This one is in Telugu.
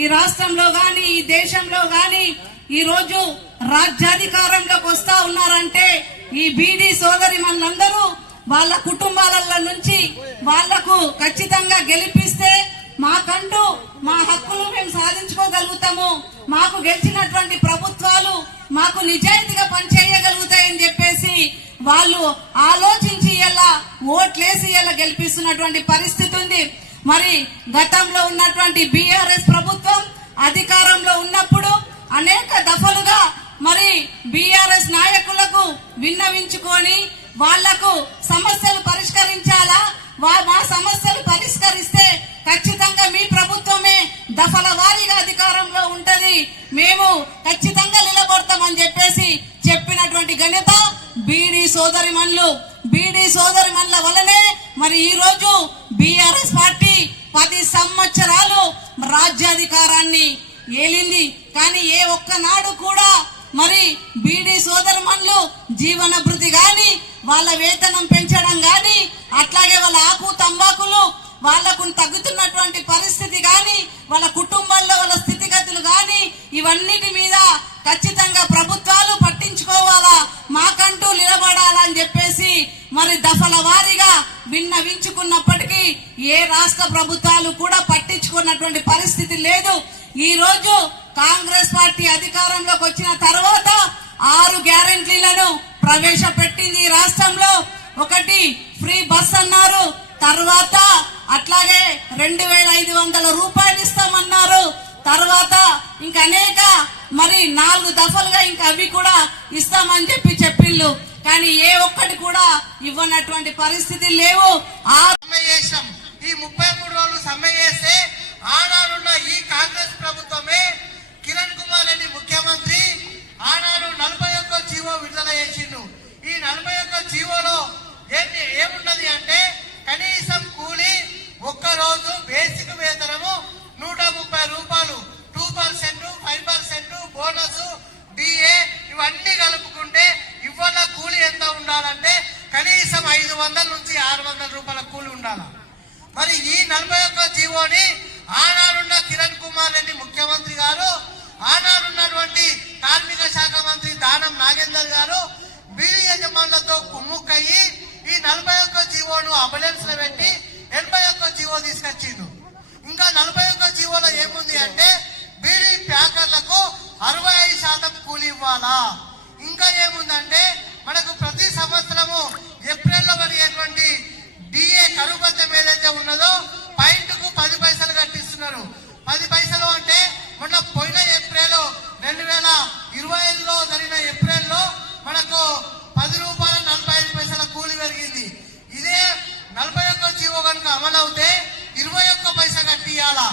ఈ రాష్ట్రంలో గాని ఈ దేశంలో గాని ఈ రోజు రాజ్యాధికారంలోకి వస్తా ఉన్నారంటే ఈ బీడీ సోదరి మనందరూ వాళ్ళ కుటుంబాల నుంచి వాళ్లకు ఖచ్చితంగా గెలిపిస్తే మాకంటూ మా హక్కులు మేము సాధించుకోగలుగుతాము, మాకు గెలిచినటువంటి ప్రభుత్వాలు మాకు నిజాయితీగా పనిచేయగలుగుతాయని చెప్పేసి వాళ్ళు ఆలోచించి ఇలా ఓట్లేసి ఇలా గెలిపిస్తున్నటువంటి పరిస్థితి ఉంది. మరి గతంలో ఉన్నటువంటి బీఆర్ఎస్ ప్రభుత్వం అధికారంలో ఉన్నప్పుడు అనేక దఫలుగా మరి బీఆర్ఎస్ నాయకులకు విన్నవించుకొని వాళ్లకు సమస్యలు పరిష్కరించాలా, మా సమస్యలు పరిష్కరిస్తే ఖచ్చితంగా మీ ప్రభుత్వమే దఫల వారీగా అధికారంలో ఉంటది, మేము ఖచ్చితంగా నిలబడతామని చెప్పేసి చెప్పినటువంటి ఘనత బీడీ సోదరిమణుల వల్లనే మరి ఈ రోజు బీఆర్ఎస్ పార్టీ 10 సంవత్సరాలు రాజ్యాధికారాన్ని ఏలింది. కానీ ఏ ఒక్కనాడు కూడా మరి బీడీ సోదరిమణులు జీవన భృతి గాని వాళ్ళ వేతనం పెంచడం గాని అట్లాగే వాళ్ళ ఆకు తంబాకులు వాళ్లకు తగ్గుతున్నటువంటి పరిస్థితి గాని వాళ్ళ కుటుంబాల్లో వాళ్ళ స్థితిగతులు గాని ఇవన్నిటి మీద ఖచ్చితంగా ప్రభుత్వాలు పట్టించుకోవాలా, మాకంటూ నిలబడాలని చెప్పేసి మరి దఫల వారీగా విన్నవించుకున్నప్పటికీ ఏ రాష్ట్ర ప్రభుత్వాలు కూడా పట్టించుకున్నటువంటి పరిస్థితి లేదు. ఈ రోజు కాంగ్రెస్ పార్టీ అధికారంలోకి వచ్చిన తర్వాత 6 గ్యారెంటీలను ప్రవేశపెట్టింది ఈ రాష్ట్రంలో. ఒకటి ఫ్రీ బస్ అన్నారు, తర్వాత అట్లాగే 2500 రూపాయలు ఇస్తామన్నారు, తర్వాత ఇంకా అనేక మరి 4 దఫలుగా ఇంకా అవి కూడా ఇస్తామని చెప్పిళ్ళు. కానీ ఏ ఒక్కటి కూడా ఇవ్వనటువంటి పరిస్థితి లేవు. ఈ 33 రోజులు సమ్మె చేస్తే ఆనాడున్న ఈ కాంగ్రెస్ ప్రభుత్వమే కిరణ్ కుమార్ రెడ్డి ముఖ్యమంత్రి ఆనాడు 41 జీవో విడుదల చేసిండు. ఈ 41 జీవోలో ఏమున్నది అంటే కనీసం కూలి ఒక్కరోజు బేసిక్ వేతనము 130 రూపాయలు, 2%, 5% బోనస్, డిఏ ఇవన్నీ కలుపుకుంటే ఇవాళ కూలి ఎంత ఉండాలంటే కనీసం 500 నుంచి 600 రూపాయల కూలి ఉండాలి. మరి ఈ 41 జీవోని ఆనాడున్న కిరణ్ కుమార్ రెడ్డి ముఖ్యమంత్రి గారు, ఆనాడున్నటువంటి కార్మిక శాఖ మంత్రి దానం నాగేందర్ గారు బీడీ యజమానులతో కుమ్ముక్కయ్యి ఈ 41 జీవోను అంబులెన్స్ లో పెట్టి 81 జీవో తీసుకొచ్చిండు. ఇంకా 41 జీవోలో ఏముంది అంటే బీడీ ప్యాకర్లకు 65% కూలి ఇవ్వాలా. ఇంకా ఏముందంటే మనకు ప్రతి సంవత్సరము ఏప్రిల్లో పడినటువంటి డిఏ కరువు భత్యం ఏదైతే ఉన్నదో పాయింట్కు 10 పైసలు కట్టిస్తున్నారు. 10 పైసలు అంటే మొన్న పోయిన ఏప్రిల్ 2025లో జరిగిన ఏప్రిల్లో మనకు 10 రూపాయల 45 పైసల కూలి పెరిగింది. ఇదే 41 జీవో కనుక అమలవుతే 21 పైసా కట్టియాలా.